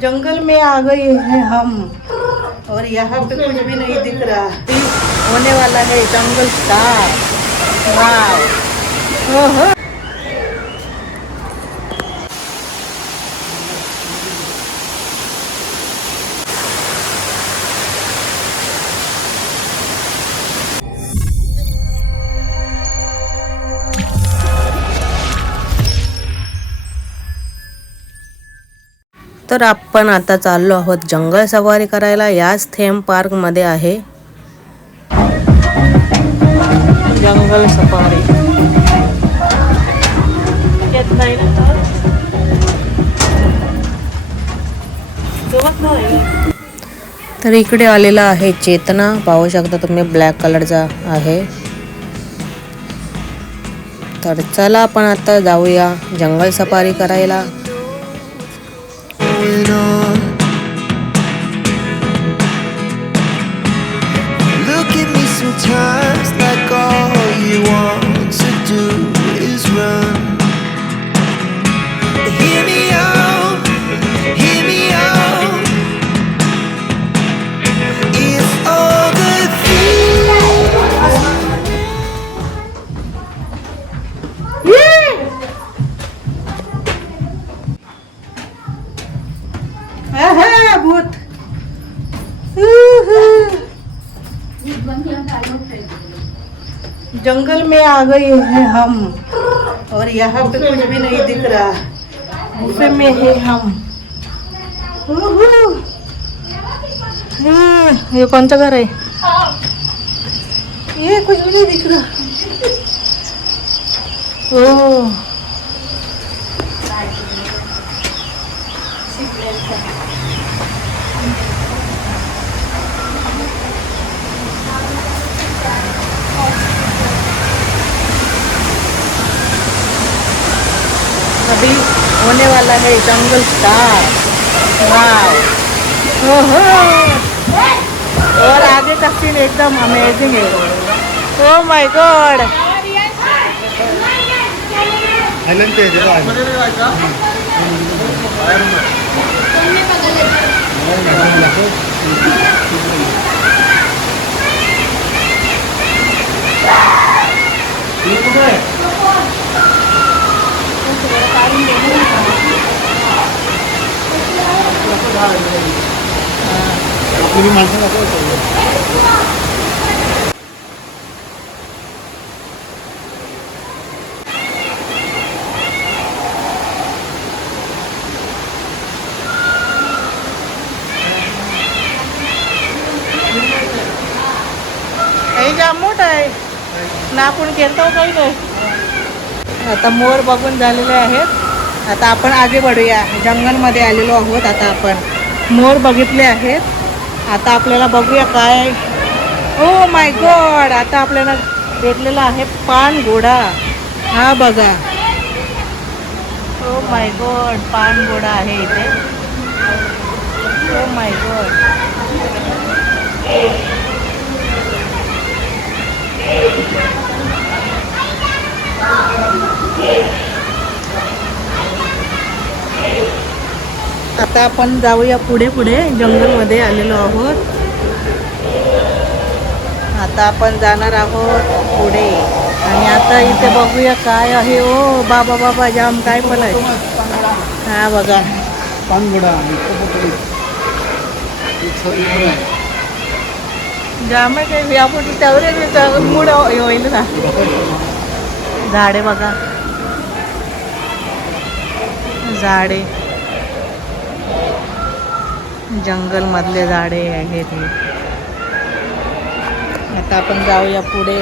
जंगल में आ गए हैं हम और यहाँ पे कुछ भी नहीं दिख रहा। होने वाला है जंगल स्टार। वाह। ओहो। तर आपण आता चाललो आहोत जंगल सवारी करायला याच थेम पार्क मध्ये आहे जंगल सफारी। तर इकडे आलेला आहे चेतना, पाहू शकता तुम्ही ब्लॅक कलरचा आहे। तर चला आपण आता जाऊया जंगल सफारी करायला। Look at me sometimes like all you want to do is run. Hear me out, hear me out. If all the भूत। जंगल में आ गए हैं हम और यहाँ पे कुछ भी नहीं दिख रहा। गुफे में है हम। ये कौन सा घर है? ये कुछ भी नहीं दिख रहा। ओह अभी होने वाला है जंगल स्टार। वाह। ओहो। और आगे का सीन एकदम अमेजिंग है। Oh my God. जाम मोठा आहे ना, आपण गेलतो काही नाही। आता मोर बघून झालेले आहेत। आता आपण आगे बढूया। जंगलमध्ये आलेलो आहोत। आता आपण मोर बघितले आहेत। आता आपल्याला बघूया काय। ओ माय गॉड। आता आपल्याला भेटलेला आहे पानघोडा। हा बघा। ओ माय गॉड, पानघोडा आहे इथे। ओ माय गॉड। आता आपण जाऊया पुढे पुढे। जंगलमध्ये आलेलो आहोत। आता आपण जाणार आहोत पुढे आणि आता इथे बघूया काय आहे। ओ बाबा बाबा जाम काय पण आहे। हा बघा पानघोडा जाम आहे। आपण त्यावर मूड होईल ना। झाडे बघा, झाडे जंगल मधले झाडे आहेत हे। आता आपण जाऊया पुढे।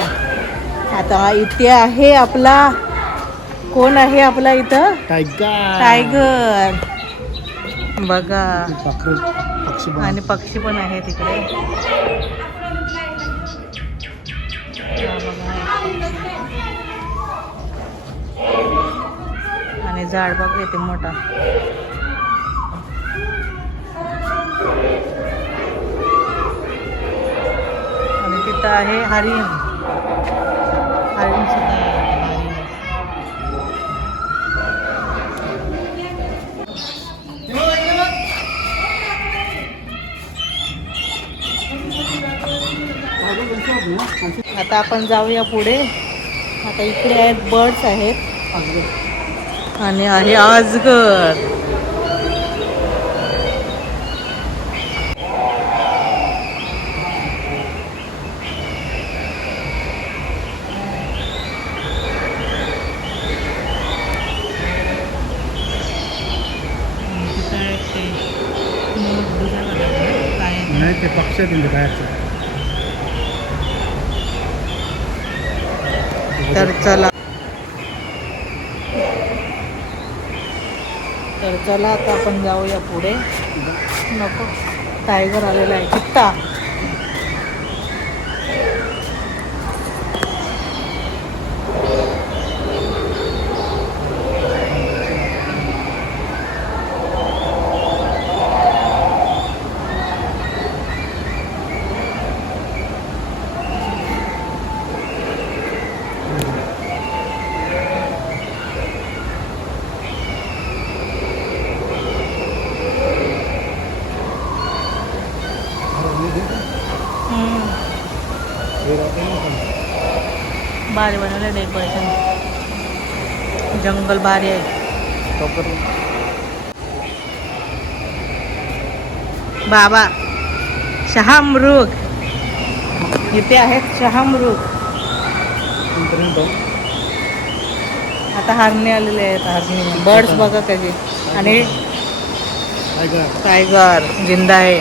आता इथे आहे आपला, कोण आहे आपला इथं? टायगर बघा। आणि पक्षी पण आहे तिकडे। आणि झाड बघ येते मोठा। आणि तिथं आहे हरिण। हरिण सुद्धा आहे। आता आपण जाऊया पुढे. आता इकडे आहेत बर्ड्स आहेत आणि आहे अजगर. नाही ते पक्ष म्हणजे बाहेरचं. तर चला आता आपण जाऊया पुढे. नको, टायगर आलेला आहे. चित्ता भारी बनवलं डेकोरेशन. जंगल भारी आहे. बाबा शहामृग इथे आहेत. शहामृग आता हरणे आलेले आहेत. हरणे बर्ड्स बघा कसे. आणि टाइगर जिंदा है.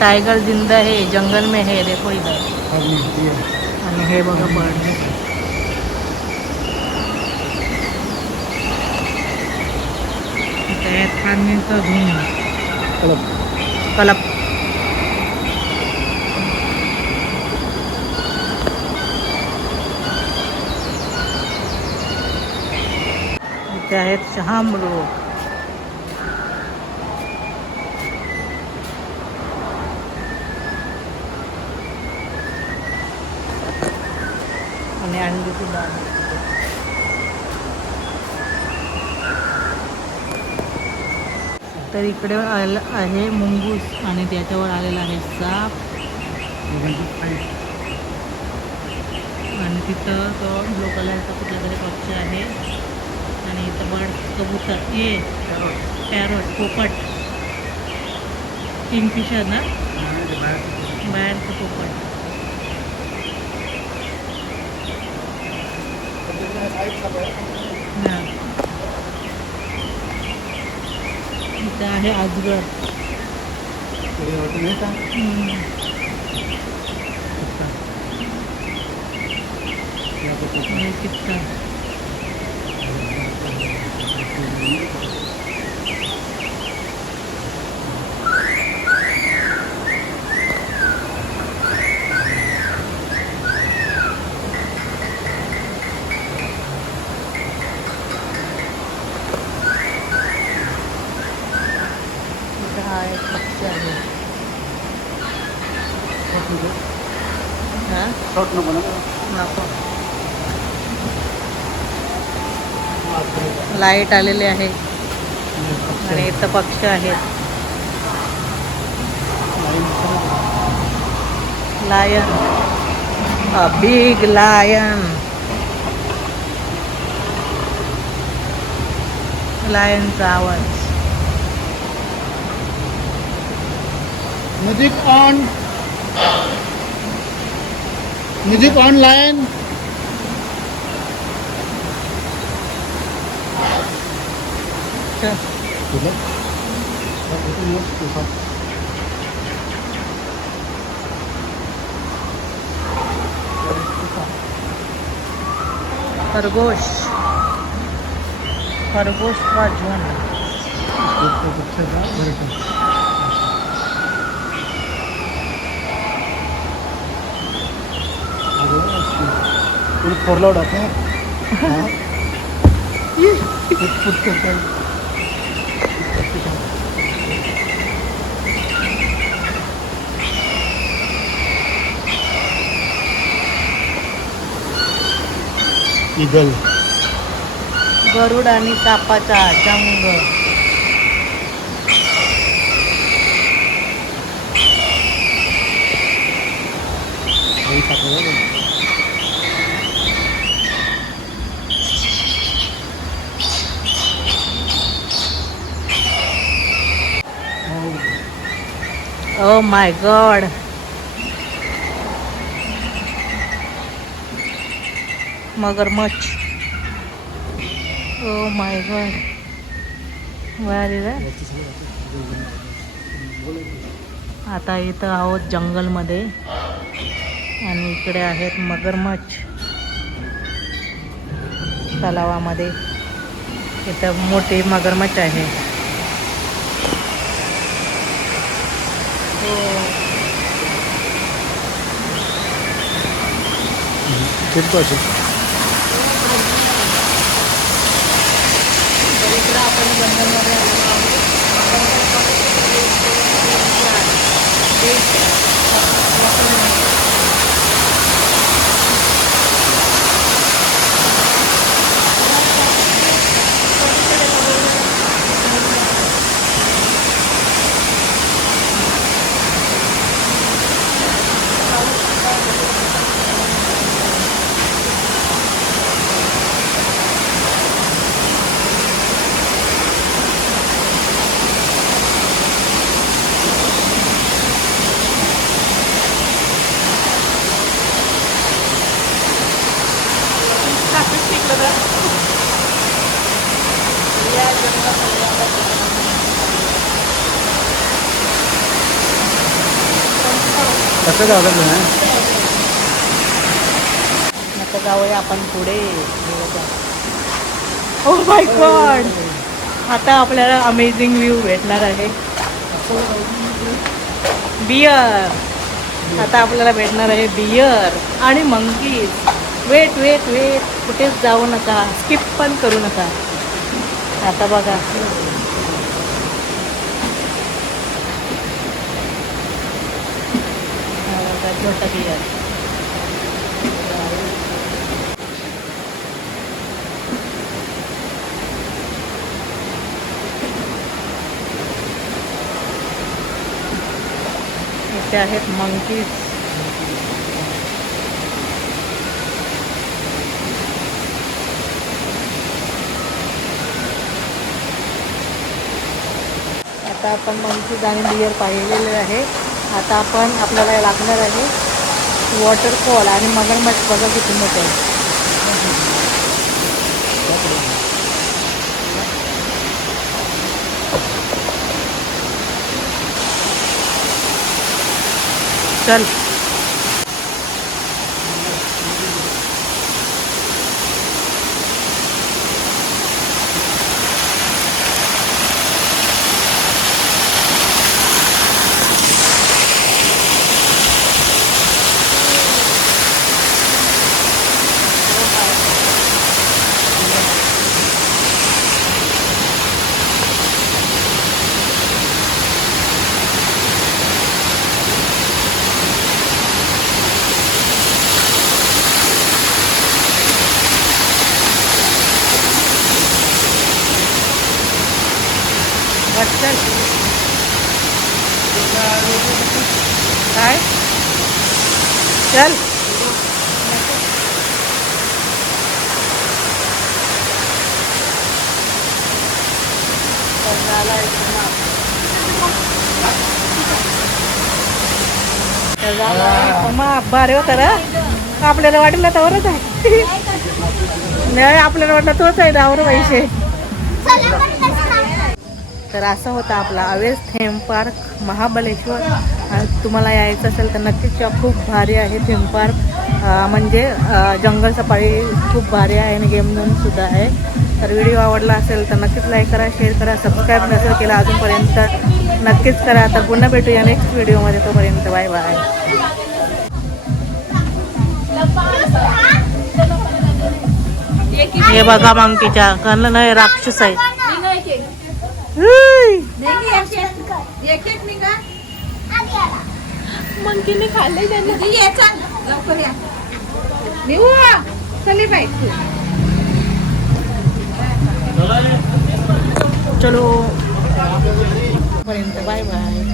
टाइगर जिंदा है, जंगल में है. देखो इधर. आणि हे बघा बर्ड. हरणीचं झुंड. कलप. इथे आहेत शहामृग. आणि अंडी सुद्धा आहे. तर इकडे आहे मुंगूस आणि त्याच्यावर आलेला आहे साप. आणि तिथं तो ब्लू कलरचा कुठला तरी पक्षी आहे. आणि इथं बर्ड, कबूतर, ये पॅरोट, पोपट, किंगफिशर ना, बाहेरचं पोपट. हां, इथं आहे अजगर. चित्ता. हा एक पक्षी आहे. हां नको. लाईट आलेली आहे आणि इथं पक्षी आहेत. Lion, a big lion. लायनचा आवाज. Music on lion. खरगोश. खरगोश का झुंड. थोरला उडाते. ईगल. गरुड आणि सापाचा जंग. काही ओ माय गॉड. मगरमच्छ. Oh my god. भारी रे. आता इथं आहोत जंगलमध्ये आणि इकडे आहेत मगरमच्छ तलावामध्ये. इथं मोठे मगरमच्छ आहे. तर इकडं आपण जंगलमध्ये आलेलो आहोत. कसं जाऊ ना आता जाऊया आपण पुढे. ओ माय गॉड. आता आपल्याला अमेझिंग व्ह्यू भेटणार आहे. बियर. आता आपल्याला भेटणार आहे बियर आणि मंकीज. Weight weight weight. कुठेच जाऊ नका. स्किप पण करू नका. आता बघा. छोटा बियर. इथे आहेत मंकीज. आता आपण मंकीज आणि बियर पाहिलेले आहे. आता आपण आपल्याला लागणार आहे वॉटरफॉल आणि मगरमच्छ. बघा किती मोठे आहे. चल. चल. काय चल. मग भारी होता ना. आपल्याला वाटलं तरच आहे. नाही आपल्याला वाटलं तोच आहे दावर पैसे. तर असा होता आपला अवेज थीम पार्क महाबळेश्वर. आणि तुम्हाला यायचं असेल तर नक्कीच या. खूप भारी आहे थीम पार्क. म्हणजे जंगल सफारी खूप भारी आहे आणि गेम झोनसुद्धा आहे. तर व्हिडिओ आवडला असेल तर नक्कीच लाईक करा, शेअर करा, सबस्क्राईब नसेल केला अजूनपर्यंत नक्कीच करा. तर पुन्हा भेटूया नेक्स्ट व्हिडिओमध्ये. तोपर्यंत बाय बाय. हे बघा मंकीच्या कारण नाही राक्षस आहे. मंकीने खाल्लंय त्यांना. चलो पर्यंत बाय बाय.